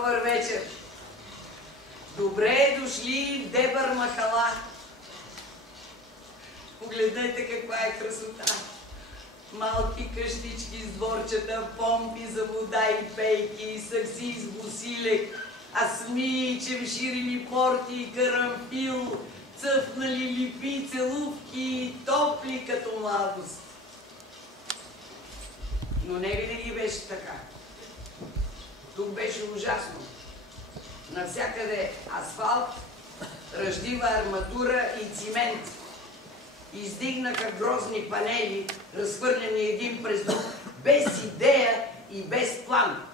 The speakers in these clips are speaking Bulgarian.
Добър вечер! Добре дошли в Дебър махала! Погледнете каква е красота! Малки къщички с дворчета, помпи за вода и пейки, сакси с босилек, асмии, чемширени порти, карамфил, цъфнали липи, целувки, топли като младост. Но не винаги беше така. Тук беше ужасно. Навсякъде асфалт, ръждива арматура и цимент. Издигнаха грозни панели, разхвърляни един през друг, без идея и без план.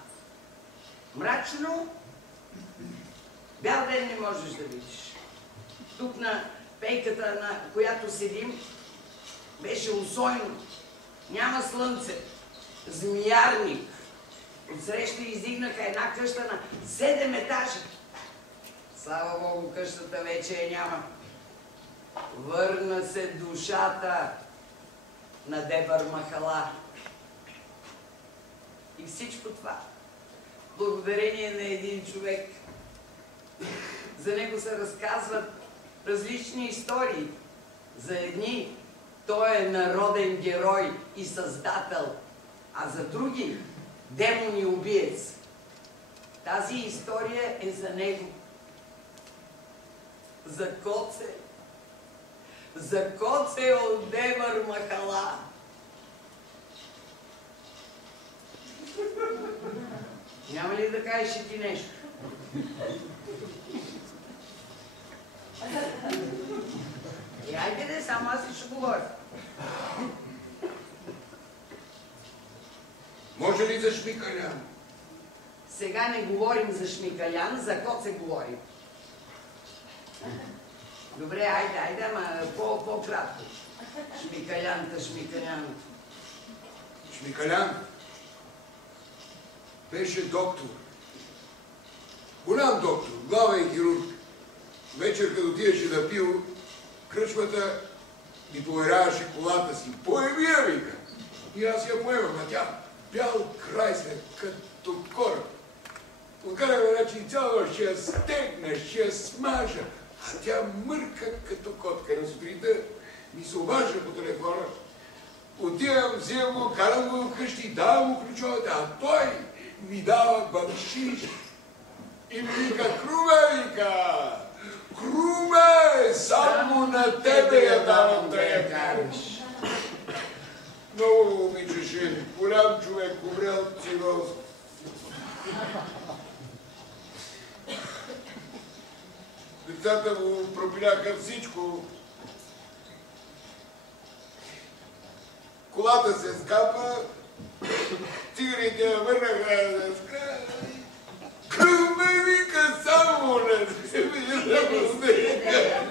Мрачно, бял ден не можеш да видиш. Тук на пейката, на която седим, беше усойно. Няма слънце. Змиярник. Отсреща издигнаха една къща на 7 етажа. Слава Богу, къщата вече я няма. Върна се душата на Дебър махала. И всичко това благодарение на един човек. За него се разказват различни истории. За едни той е народен герой и създател, а за други демон и убиец. Тази история е за него. За Коце. За Коце от Дебър махала. Няма ли да кажеш и ти нещо? И айде де, само аз ли ще говоря. Може ли за Шмикалян? Сега не говорим за Шмикалян, за Коце говорим. Добре, айде, ама по-кратко. Шмикалянта, Шмикалян. Шмикалян беше доктор. Голям доктор, главен хирург. Вечер, като отидеше да пил, кръчмата ми поверяваше колата си. Поемия, вика. И аз я поемам, а тя бял Крайслер, като кораб. Откараме, значи, цяло ще я стегна, ще я смажа. А тя мърка като котка. На сутринта ми се обажда по телефона. Отивам, взимам го, карам го вкъщи, давам му ключовете, а той ми дава бакшиш. И ми вика, Круме, вика! Круме! Само на тебе я давам да я караш. Много обичаше, голям човек, умрял от цироз. Децата му пропиляха всичко. Колата се скапа, цигарите я върнаха. Круме, вика, само на тебе я давам да я караш.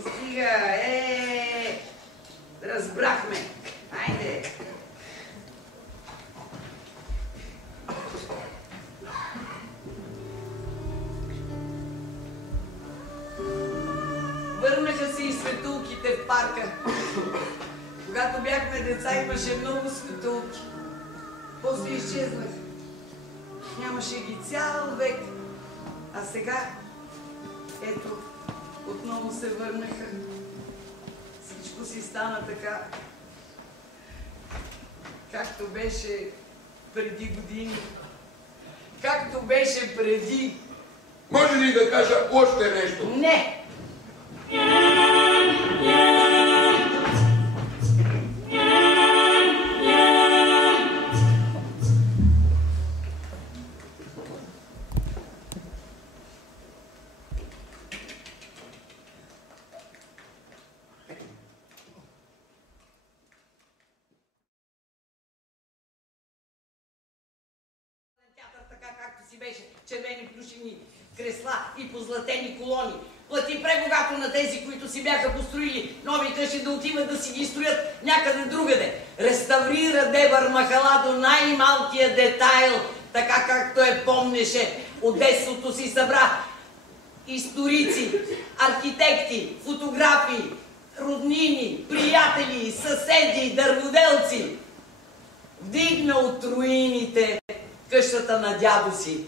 Стига, разбрахме. Айде. парка. Когато бяхме деца, имаше много светулки. После изчезнах. Нямаше ги цял век. А сега, ето, отново се върнаха. Всичко си стана така, както беше преди години. Както беше преди. Може ли да кажа още нещо? Не! Така както си беше, червени плюшени кресла и позлатени колони. Плати пребогато на тези, които си бяха построили нови къщи, да отиват да си ги строят някъде другаде. Реставрира Дебър махала до най-малкия детайл, така както помнеше. От детството си събра историци, архитекти, фотографии, роднини, приятели, съседи, дърводелци. Вдигна от руините къщата на дядо си.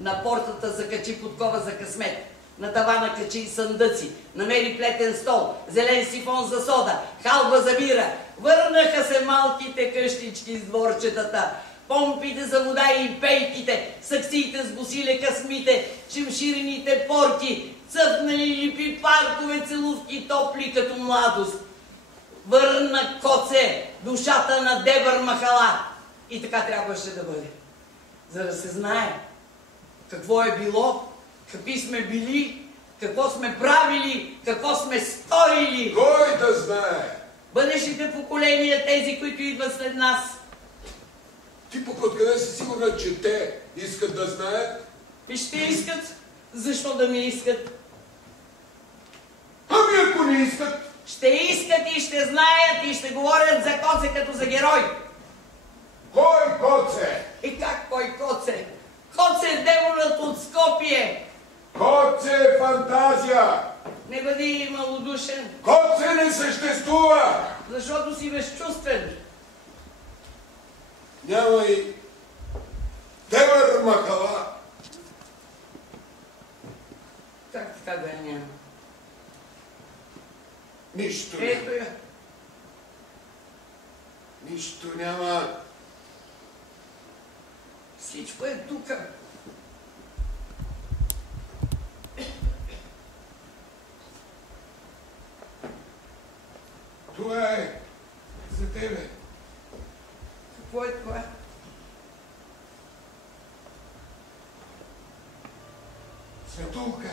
На портата закачи подкова за късмет. На тавана качи съндъци. Намери плетен стол, зелен сифон за сода, халба за бира. Върнаха се малките къщички с дворчетата, помпите за вода и пейките, саксиите с босиле късмите, шимширените порти, цъфнали липи паркове, целувки топли като младост. Върна Коце душата на Дебър махала. И така трябваше да бъде. За да се знае какво е било, какви сме били, какво сме правили, какво сме сторили. Кой да знае? Бъдещите поколения, тези, които идват след нас. Ти пък откъде си сигурна, че те искат да знаят? И ще искат. Защо да не искат? Ами ако не искат? Ще искат и ще знаят и ще говорят за Коце като за герой. Кой Коце? И как кой Коце? Коце е демонът от Скопие. Коце е фантазия. Не бъди малодушен. Коце не съществува. Защото си безчувствен. Няма и Дебър махала. Как така да я няма? Нищо Ето няма. я. Нищо няма. Всичко е тука. Това е за тебе. Какво е това? Светулка.